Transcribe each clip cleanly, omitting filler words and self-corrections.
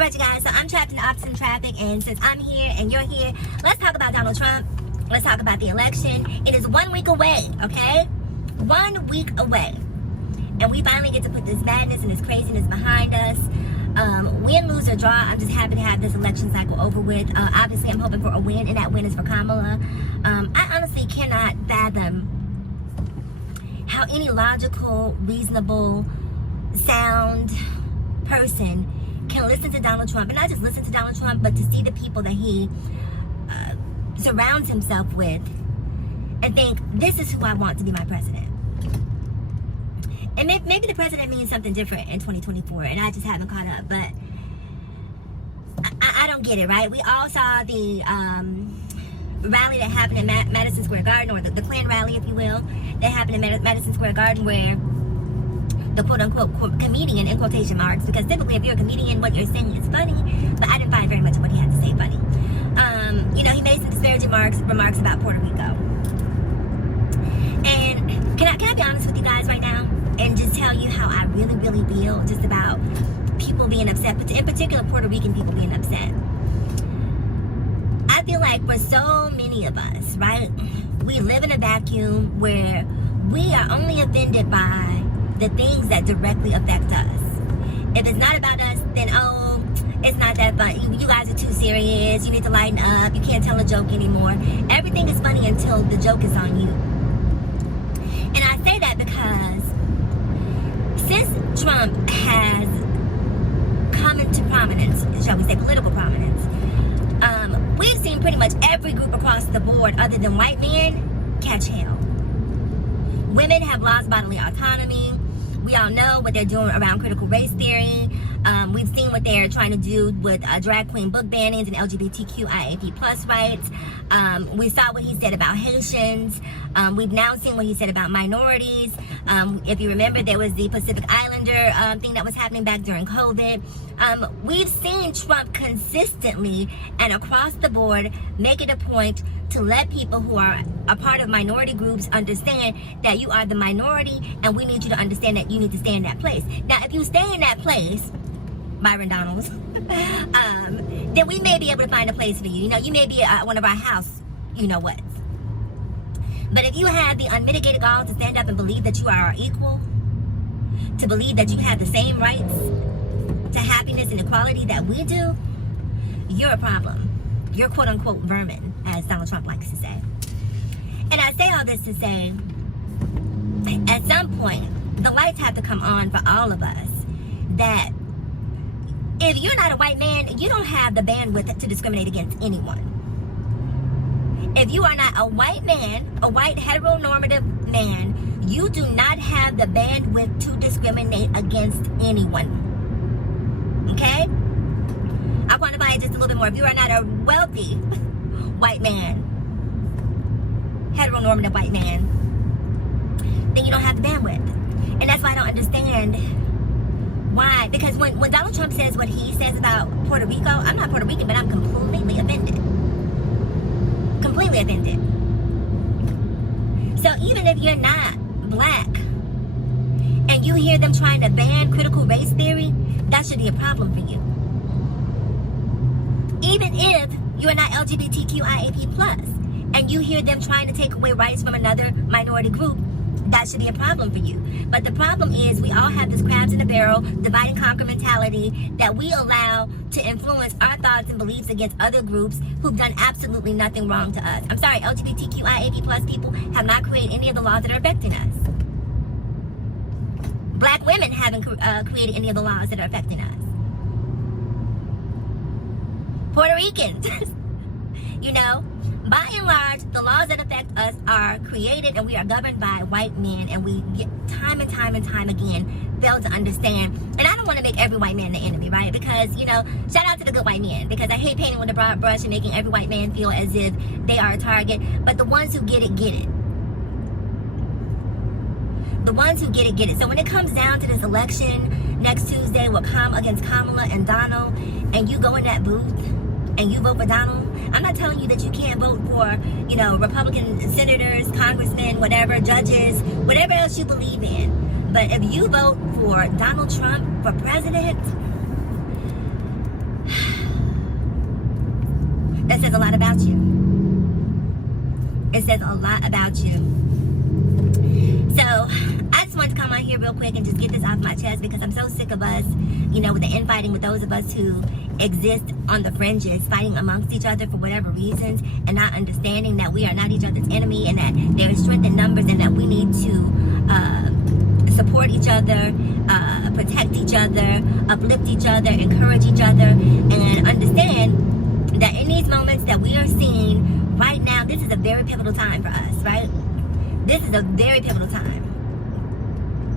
Alright, you guys, so I'm trapped in the opposite traffic, and since I'm here and you're here, let's talk about Donald Trump. Let's talk about the election. It is 1 week away, okay? 1 week away. And we finally get to put this madness and this craziness behind us. Win, lose, or draw, I'm just happy to have this election cycle over with. Obviously, I'm hoping for a win, and that win is for Kamala. I honestly cannot fathom how any logical, reasonable, sound person can listen to Donald Trump, and not just listen to Donald Trump, but to see the people that he surrounds himself with and think, this is who I want to be my president. And maybe the president means something different in 2024, and I just haven't caught up, but I don't get it, right? We all saw the rally that happened in Madison Square Garden, or the Klan rally, if you will, that happened in Madison Square Garden, where the quote-unquote comedian, in quotation marks, because typically if you're a comedian, what you're saying is funny, but I didn't find very much of what he had to say funny. You know, he made some disparaging remarks about Puerto Rico. And can I be honest with you guys right now and just tell you how I really, really feel just about people being upset, but in particular Puerto Rican people being upset. I feel like for so many of us, right, we live in a vacuum where we are only offended by the things that directly affect us. If it's not about us, then oh, it's not that funny. You guys are too serious. You need to lighten up. You can't tell a joke anymore. Everything is funny until the joke is on you. And I say that because since Trump has come into prominence, shall we say political prominence, we've seen pretty much every group across the board other than white men catch hell. Women have lost bodily autonomy. We all know what they're doing around critical race theory. We've seen what they're trying to do with drag queen book bannings and LGBTQIAP+ rights. We saw what he said about Haitians. We've now seen what he said about minorities. If you remember, there was the Pacific Islander thing that was happening back during COVID. We've seen Trump consistently and across the board make it a point to let people who are a part of minority groups understand that you are the minority, and we need you to understand that you need to stay in that place. Now, if you stay in that place, Byron Donalds, then we may be able to find a place for you. You know, you may be one of our house, you know what. But if you have the unmitigated gall to stand up and believe that you are our equal, to believe that you have the same rights to happiness and equality that we do, you're a problem. You're quote-unquote vermin, as Donald Trump likes to say. And I say all this to say, at some point, the lights have to come on for all of us, that if you're not a white man, you don't have the bandwidth to discriminate against anyone. If you are not a white man, a white heteronormative man, you do not have the bandwidth to discriminate against anyone. Okay? I'll quantify it just a little bit more. If you are not a wealthy white man, heteronormative white man, then you don't have the bandwidth. And that's why I don't understand why. Because when Donald Trump says what he says about Puerto Rico, I'm not Puerto Rican, but I'm completely offended. Completely offended. So even if you're not black and you hear them trying to ban critical race theory, that should be a problem for you. Even if you are not LGBTQIAP+, and you hear them trying to take away rights from another minority group, that should be a problem for you. But the problem is we all have this crabs in a barrel, divide and conquer mentality that we allow to influence our thoughts and beliefs against other groups who've done absolutely nothing wrong to us. I'm sorry, LGBTQIAP+ people have not created any of the laws that are affecting us. Black women haven't created any of the laws that are affecting us. Puerto Ricans, you know, by and large, the laws that affect us are created and we are governed by white men, and we get time and time again fail to understand. And I don't want to make every white man the enemy, right? Because, you know, shout out to the good white men, because I hate painting with a broad brush and making every white man feel as if they are a target. But the ones who get it, get it. The ones who get it, get it. So when it comes down to this election next Tuesday against Kamala and Donald, and you go in that booth and you vote for Donald, I'm not telling you that you can't vote for, you know, Republican senators, congressmen, whatever, judges, whatever else you believe in. But if you vote for Donald Trump for president, says a lot about you. It says a lot about you. So I just wanted to come on here real quick and just get this off my chest, because I'm so sick of us, you know, with the infighting, with those of us who exist on the fringes, fighting amongst each other for whatever reasons, and not understanding that we are not each other's enemy, and that there is strength in numbers, and that we need to support each other, protect each other, uplift each other, encourage each other, and understand that in these moments that we are seeing right now, this is a very pivotal time for us, right? This is a very pivotal time.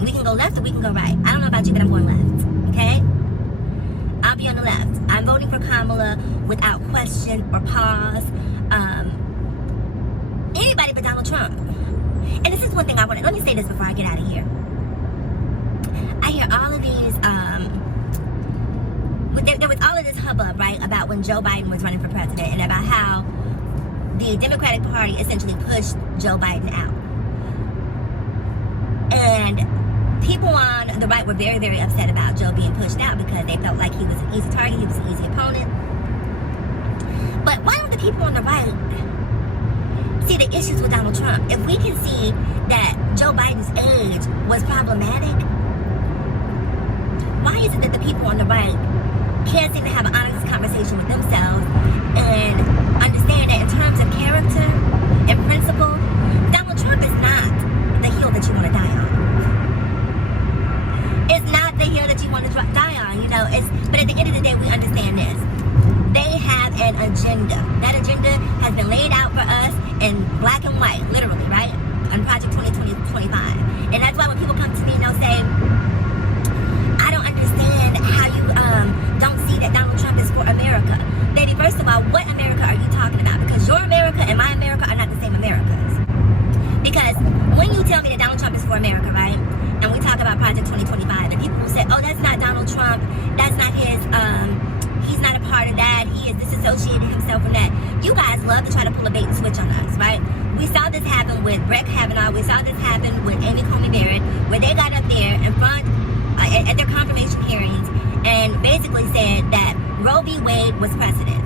We can go left or we can go right. I don't know about you, but I'm going left, okay? I'll be on the left. I'm voting for Kamala without question or pause. Anybody but Donald Trump. And this is one thing I want to, let me say this before I get out of here. I hear all of these, there was all of this hubbub, right, about when Joe Biden was running for president, and about how the Democratic Party essentially pushed Joe Biden out. And people on the right were very, very upset about Joe being pushed out, because they felt like he was an easy target, he was an easy opponent. But why don't the people on the right see the issues with Donald Trump? If we can see that Joe Biden's age was problematic, why is it that the people on the right can't seem to have an honest conversation with themselves and understand that in terms of character and principle, Donald Trump is not the hill that you want to die on. It's not the hill that you want to die on, you know. But at the end of the day, we understand this. They have an agenda. That agenda has been laid out for us in black and white, literally, right? On Project 2025. And that's why when people come to me and they'll say, I don't understand how you don't see that Donald Trump is for America. Baby, first of all, what America are you talking about? Because your America and my America are not the same Americas. Because when you tell me that Donald Trump is for America, right? And we talk about Project 2025, and people who say, oh, that's not Donald Trump, that's not his, he's not a part of that, he has disassociated himself from that. You guys love to try to pull a bait and switch on us, right? We saw this happen with Brett Kavanaugh, we saw this happen with Amy Coney Barrett, where they got up there in front, at their confirmation hearings, and basically said that Roe v. Wade was precedent.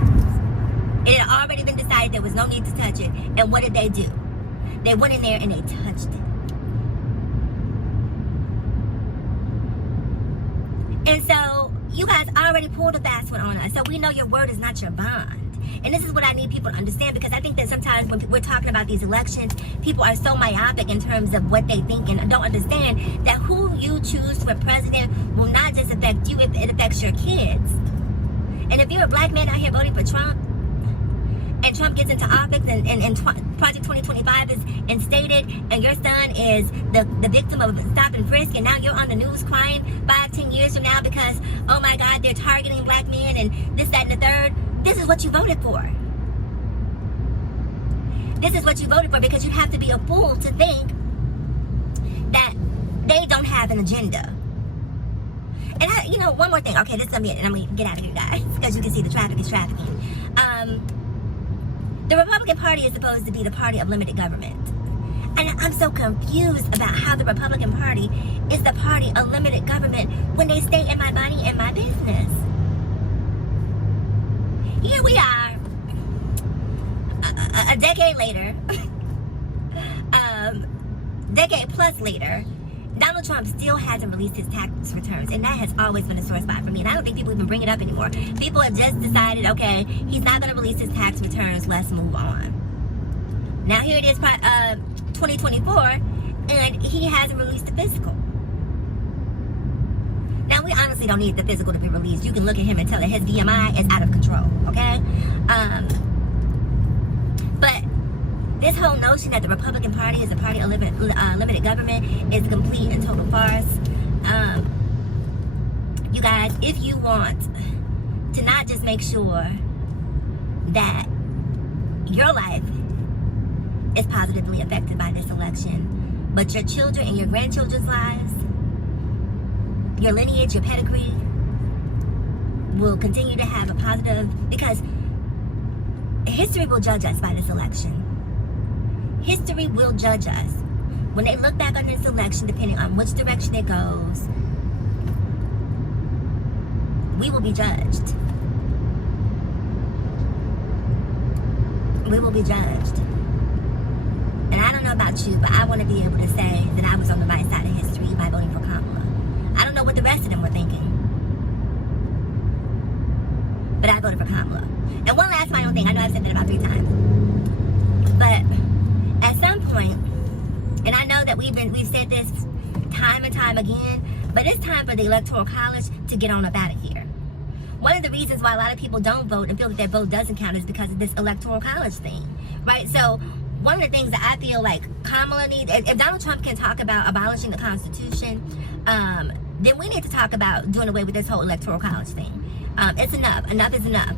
It had already been decided, there was no need to touch it. And what did they do? They went in there and they touched it. And so you guys already pulled a fast one on us. So we know your word is not your bond. And this is what I need people to understand, because I think that sometimes when we're talking about these elections, people are so myopic in terms of what they think and don't understand that who you choose for president will not just affect you, it affects your kids. And if you're a black man out here voting for Trump, and Trump gets into office and Project 2025 is instated, and your son is the victim of stop and frisk, and now you're on the news crying 5-10 years from now because, oh my God, they're targeting black men and this, that, and the third. This is what you voted for. This is what you voted for, because you have to be a fool to think that they don't have an agenda. And you know, one more thing. Okay, this is gonna be it, and I'm gonna get out of here, guys, because you can see the traffic is trafficking. The Republican Party is supposed to be the party of limited government. And I'm so confused about how the Republican Party is the party of limited government when they stay in my body and my business. Here we are, a decade later, decade plus later, Donald Trump still hasn't released his tax returns, and that has always been a sore spot for me, and I don't think people even bring it up anymore. People have just decided, okay, he's not going to release his tax returns, let's move on. Now here it is, 2024, and he hasn't released the physical. Now, we honestly don't need the physical to be released. You can look at him and tell that his BMI is out of control, okay? But this whole notion that the Republican Party is a party of limited government is a complete and total farce. You guys, if you want to not just make sure that your life is positively affected by this election, but your children and your grandchildren's lives, your lineage, your pedigree will continue to have a positive, because history will judge us by this election. History will judge us. When they look back on this election, depending on which direction it goes, we will be judged. we will be judged. And I don't know about you, but I want to be able to say that I was on the right side of history by voting for Kamala. I don't know what the rest of them were thinking, but I voted for Kamala. And one last final thing, I know I've said that about 3 times, but at some point, and I know that we've said this time and time again, but it's time for the Electoral College to get on up out of here. One of the reasons why a lot of people don't vote and feel that their vote doesn't count is because of this Electoral College thing, right? So one of the things that I feel like Kamala needs, if Donald Trump can talk about abolishing the Constitution, then we need to talk about doing away with this whole Electoral College thing. It's enough. Enough is enough.